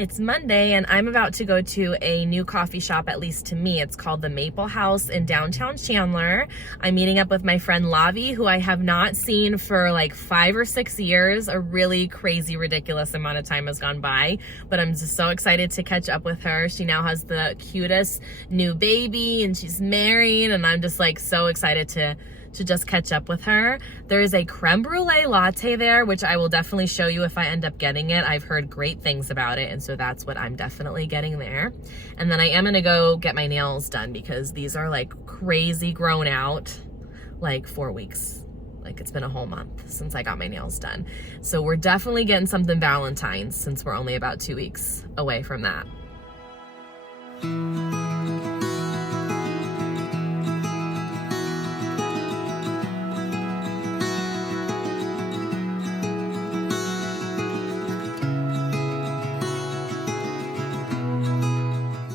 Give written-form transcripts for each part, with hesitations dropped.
It's Monday and I'm about to go to a new coffee shop, at least to me. It's called the Maple House in downtown Chandler. I'm meeting up with my friend Lavi, who I have not seen for like 5 or 6 years. A really crazy, ridiculous amount of time has gone by, but I'm just so excited to catch up with her. She now has the cutest new baby and she's married, and I'm just like so excited to just catch up with her. There is a creme brulee latte there, which I will definitely show you if I end up getting it. I've heard great things about it, and so that's what I'm definitely getting there. And then I am gonna go get my nails done because these are like crazy grown out, like 4 weeks. Like it's been a whole month since I got my nails done. So we're definitely getting something Valentine's since we're only about 2 weeks away from that.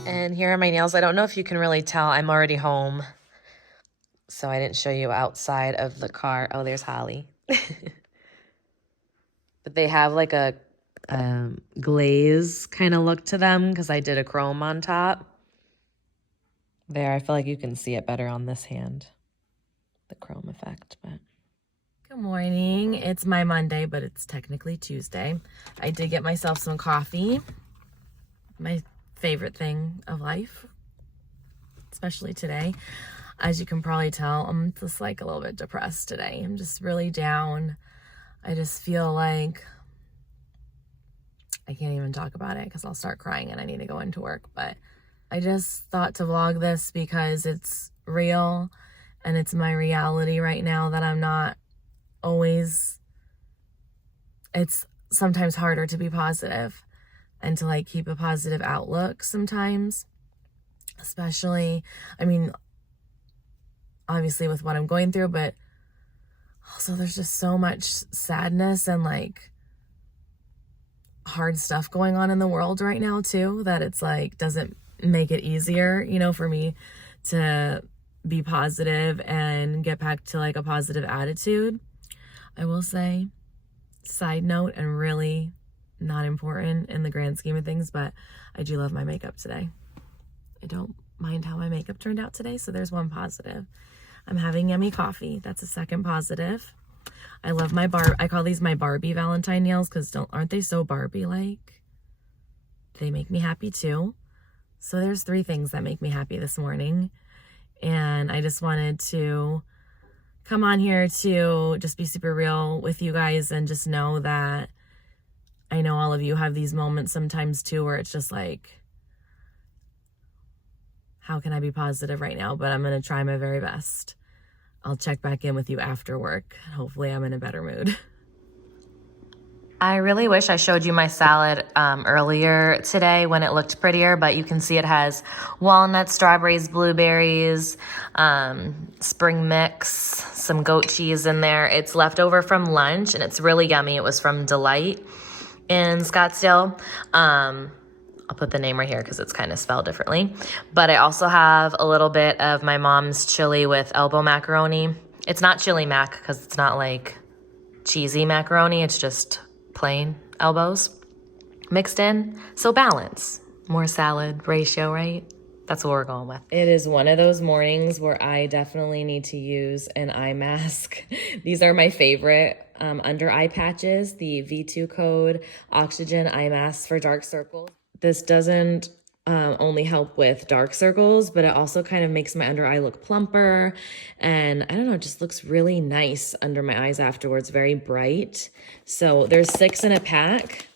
And here are my nails. I don't know if you can really tell. I'm already home, so I didn't show you outside of the car. Oh, there's Holly. But they have like a glaze kind of look to them because I did a chrome on top. There, I feel like you can see it better on this hand, the chrome effect. But good morning. It's my Monday, but it's technically Tuesday. I did get myself some coffee. My favorite thing of life, especially today. As you can probably tell, I'm just like a little bit depressed today. I'm just really down. I just feel like I can't even talk about it because I'll start crying and I need to go into work. But I just thought to vlog this because it's real and it's my reality right now that I'm not always, it's sometimes harder to be positive and to like keep a positive outlook sometimes, especially, I mean, obviously with what I'm going through, but also there's just so much sadness and like hard stuff going on in the world right now too, that it's like doesn't make it easier, you know, for me to be positive and get back to like a positive attitude. I will say, side note, and really not important in the grand scheme of things, but I do love my makeup today. I don't mind how my makeup turned out today, so there's one positive. I'm having yummy coffee. That's a second positive. I love my I call these my Barbie Valentine nails because aren't they so Barbie-like? They make me happy too. So there's 3 things that make me happy this morning, and I just wanted to come on here to just be super real with you guys and just know that I know all of you have these moments sometimes too where it's just like, how can I be positive right now? But I'm going to try my very best. I'll check back in with you after work. Hopefully I'm in a better mood. I really wish I showed you my salad earlier today when it looked prettier, but you can see it has walnuts, strawberries, blueberries, spring mix, some goat cheese in there. It's leftover from lunch and it's really yummy. It was from Delight in Scottsdale. I'll put the name right here because it's kind of spelled differently. But I also have a little bit of my mom's chili with elbow macaroni. It's not chili mac because it's not like cheesy macaroni. It's just plain elbows mixed in. So balance. More salad ratio, right? That's what we're going with. It is one of those mornings where I definitely need to use an eye mask. These are my favorite under eye patches, the V2 code Oxygen eye mask for dark circles. This doesn't only help with dark circles, but it also kind of makes my under eye look plumper. And I don't know, it just looks really nice under my eyes afterwards, very bright. So there's 6 in a pack,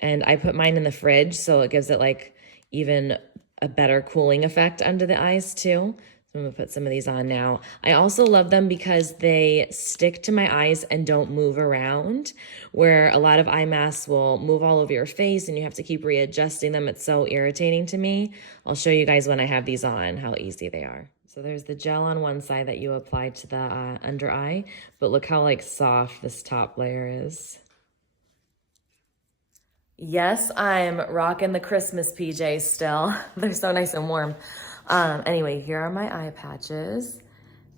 and I put mine in the fridge, so it gives it like even a better cooling effect under the eyes too. So I'm gonna put some of these on now. I also love them because they stick to my eyes and don't move around, where a lot of eye masks will move all over your face and you have to keep readjusting them. It's so irritating to me. I'll show you guys when I have these on how easy they are. So there's the gel on one side that you apply to the under eye, but look how like soft this top layer is. Yes, I'm rocking the Christmas PJs still. They're so nice and warm. Anyway, here are my eye patches.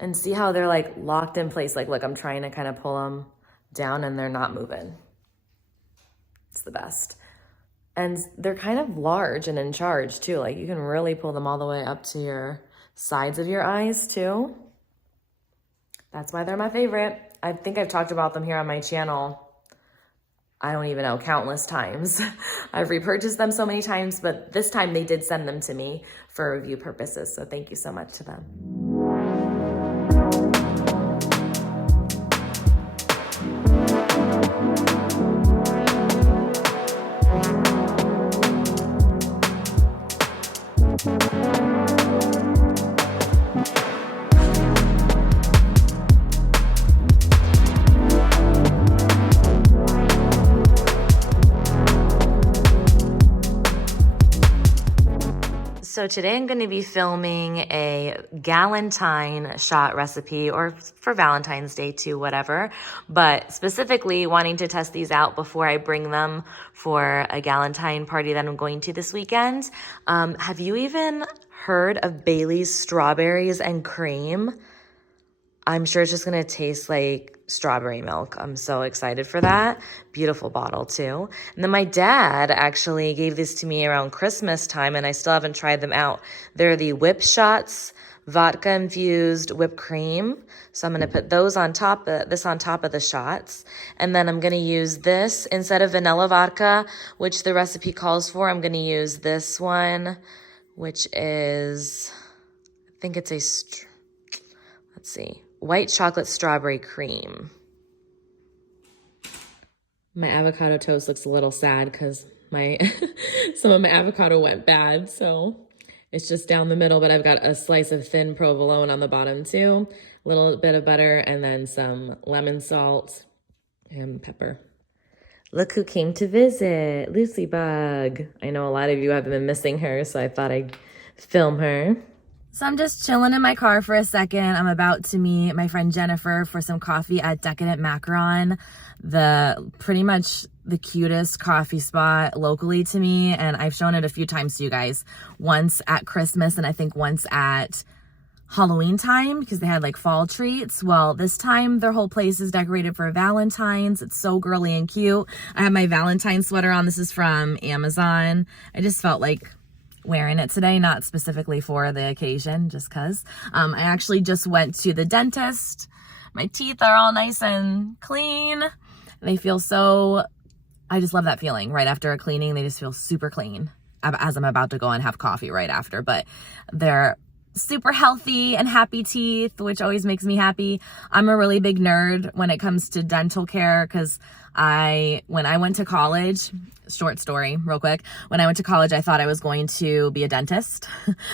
And see how they're like locked in place. Like, look, I'm trying to kind of pull them down and they're not moving. It's the best. And they're kind of large and in charge too. Like you can really pull them all the way up to your sides of your eyes too. That's why they're my favorite. I think I've talked about them here on my channel. I don't even know, countless times. I've repurchased them so many times, but this time they did send them to me for review purposes. So thank you so much to them. So today I'm going to be filming a Galentine shot recipe, or for Valentine's Day too, whatever. But specifically wanting to test these out before I bring them for a Galentine party that I'm going to this weekend. Have you even heard of Bailey's strawberries and cream? I'm sure it's just going to taste like strawberry milk. I'm so excited for that. Beautiful bottle too. And then my dad actually gave this to me around Christmas time, and I still haven't tried them out. They're the Whip Shots vodka infused whipped cream. So I'm going to put those on top of the shots. And then I'm going to use this instead of vanilla vodka, which the recipe calls for. I'm going to use this one, which is, I think it's let's see, white chocolate strawberry cream. My avocado toast looks a little sad because some of my avocado went bad, so it's just down the middle, but I've got a slice of thin provolone on the bottom too, a little bit of butter, and then some lemon salt and pepper. Look who came to visit, Lucy Bug. I know a lot of you have been missing her, so I thought I'd film her. So I'm just chilling in my car for a second. I'm about to meet my friend Jennifer for some coffee at Decadent Macaron, pretty much the cutest coffee spot locally to me. And I've shown it a few times to you guys, once at Christmas and I think once at Halloween time because they had like fall treats. Well, this time their whole place is decorated for Valentine's. It's so girly and cute. I have my Valentine sweater on. This is from Amazon. I just felt like wearing it today, not specifically for the occasion, just cause. I actually just went to the dentist. My teeth are all nice and clean. They feel so, I just love that feeling. Right after a cleaning, they just feel super clean as I'm about to go and have coffee right after. But they're super healthy and happy teeth, which always makes me happy. I'm a really big nerd when it comes to dental care because when I went to college, short story real quick, when I went to college, I thought I was going to be a dentist,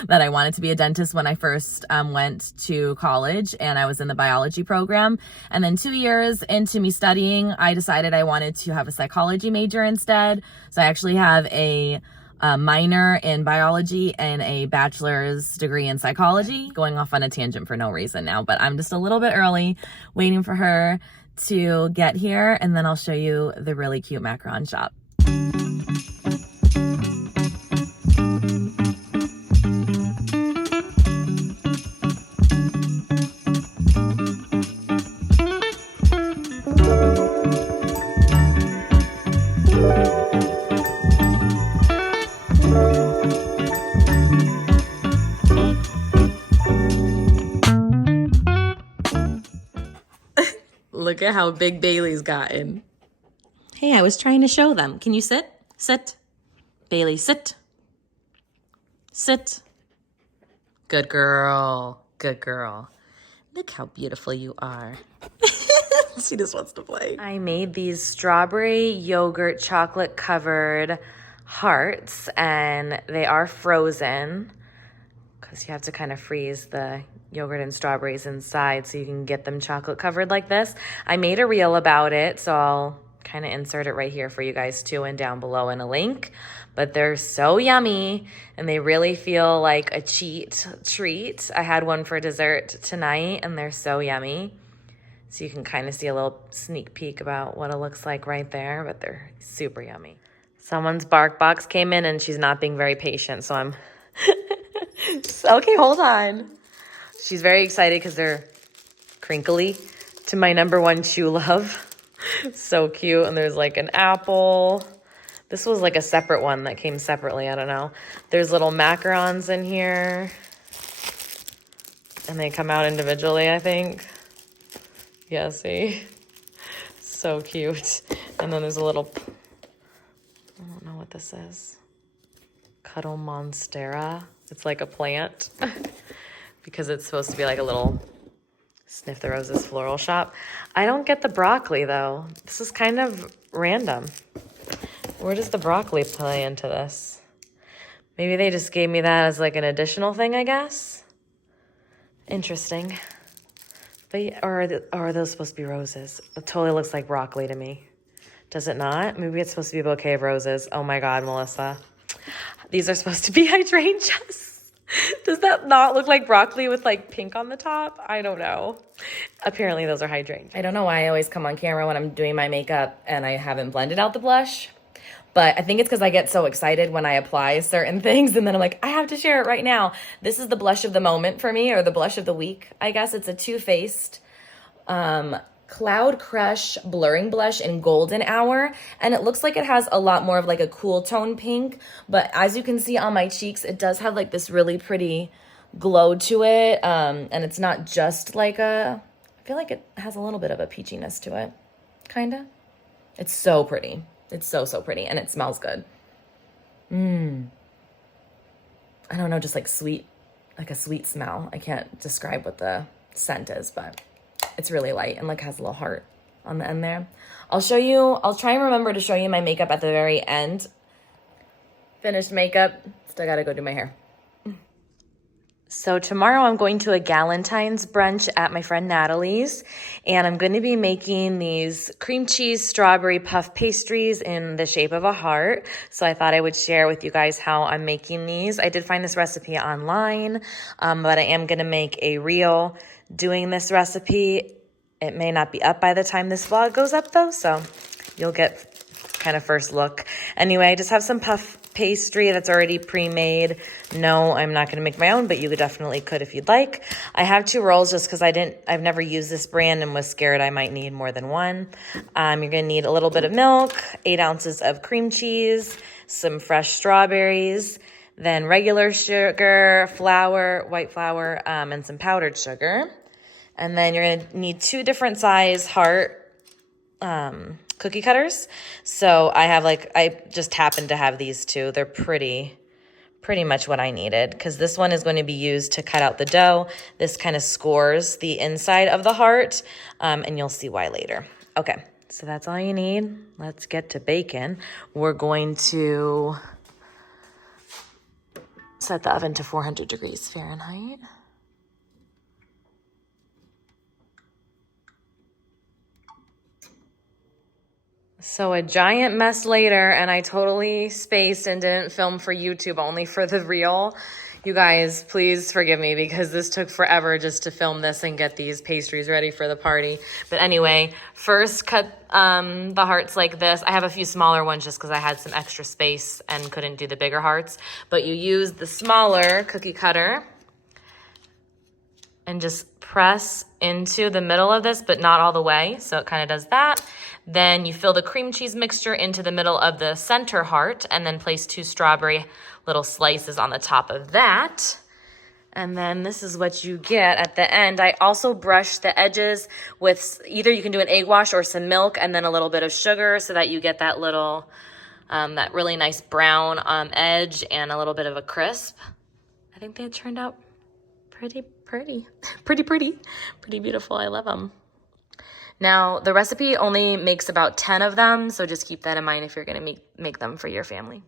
that I wanted to be a dentist when I first went to college, and I was in the biology program. And then 2 years into me studying, I decided I wanted to have a psychology major instead. So I actually have a minor in biology and a bachelor's degree in psychology. Going off on a tangent for no reason now, but I'm just a little bit early waiting for her to get here, and then I'll show you the really cute macaron shop. Look at how big Bailey's gotten. Hey, I was trying to show them. Can you sit? Sit. Bailey, sit. Sit. Good girl. Good girl. Look how beautiful you are. She just wants to play. I made these strawberry yogurt chocolate covered hearts, and they are frozen because you have to kind of freeze the yogurt and strawberries inside so you can get them chocolate covered like this. I made a reel about it, so I'll kind of insert it right here for you guys too, and down below in a link. But they're so yummy, and they really feel like a treat. I had one for dessert tonight, and they're so yummy. So you can kind of see a little sneak peek about what it looks like right there, but they're super yummy. Someone's bark box came in, and she's not being very patient, so I'm okay, hold on. She's very excited because they're crinkly to my #1 chew love. So cute. And there's like an apple. This was like a separate one that came separately. I don't know. There's little macarons in here. And they come out individually, I think. Yeah, see? So cute. And then there's a little, I don't know what this is. Cuddle Monstera. It's like a plant. Because it's supposed to be like a little Sniff the Roses floral shop. I don't get the broccoli, though. This is kind of random. Where does the broccoli play into this? Maybe they just gave me that as like an additional thing, I guess. Interesting. But yeah, or are those supposed to be roses? It totally looks like broccoli to me. Does it not? Maybe it's supposed to be a bouquet of roses. Oh my God, Melissa. These are supposed to be hydrangeas. Does that not look like broccoli with like pink on the top? I don't know. Apparently those are hydrangeas. I don't know why I always come on camera when I'm doing my makeup and I haven't blended out the blush. But I think it's because I get so excited when I apply certain things and then I'm like, I have to share it right now. This is the blush of the moment for me, or the blush of the week. I guess it's a Too Faced Cloud Crush Blurring Blush in Golden Hour. And it looks like it has a lot more of like a cool tone pink. But as you can see on my cheeks, it does have like this really pretty glow to it. And it's not just like I feel like it has a little bit of a peachiness to it. Kinda. It's so pretty. It's so, so pretty, and it smells good. I don't know, just like sweet, like a sweet smell. I can't describe what the scent is, but it's really light and like has a little heart on the end there. I'll try and remember to show you my makeup at the very end. Finished makeup, still gotta go do my hair. So tomorrow I'm going to a Galentine's brunch at my friend Natalie's, and I'm going to be making these cream cheese strawberry puff pastries in the shape of a heart. So I thought I would share with you guys how I'm making these. I did find this recipe online, but I am going to make a reel doing this recipe. It may not be up by the time this vlog goes up though, so you'll get kind of first look. Anyway, I just have some puff pastry that's already pre-made. No, I'm not going to make my own, but you definitely could if you'd like. I have 2 rolls just because I've never used this brand and was scared I might need more than one. You're going to need a little bit of milk, 8 ounces of cream cheese, some fresh strawberries, then regular sugar, flour, white flour, and some powdered sugar. And then you're going to need 2 different size heart cookie cutters. So I just happen to have these 2. They're pretty much what I needed, because this one is going to be used to cut out the dough. This kind of scores the inside of the heart, and you'll see why later. Okay, so that's all you need. Let's get to baking. We're going to set the oven to 400 degrees Fahrenheit. So a giant mess later, and I totally spaced and didn't film for YouTube, only for the reel. You guys, please forgive me because this took forever just to film this and get these pastries ready for the party. But anyway, first cut the hearts like this. I have a few smaller ones just because I had some extra space and couldn't do the bigger hearts. But you use the smaller cookie cutter and just press into the middle of this, but not all the way. So it kind of does that. Then you fill the cream cheese mixture into the middle of the center heart and then place 2 strawberry little slices on the top of that. And then this is what you get at the end. I also brush the edges with either you can do an egg wash or some milk and then a little bit of sugar so that you get that little, that really nice brown edge and a little bit of a crisp. I think they turned out pretty beautiful. I love them. Now, the recipe only makes about 10 of them, so just keep that in mind if you're going to make them for your family.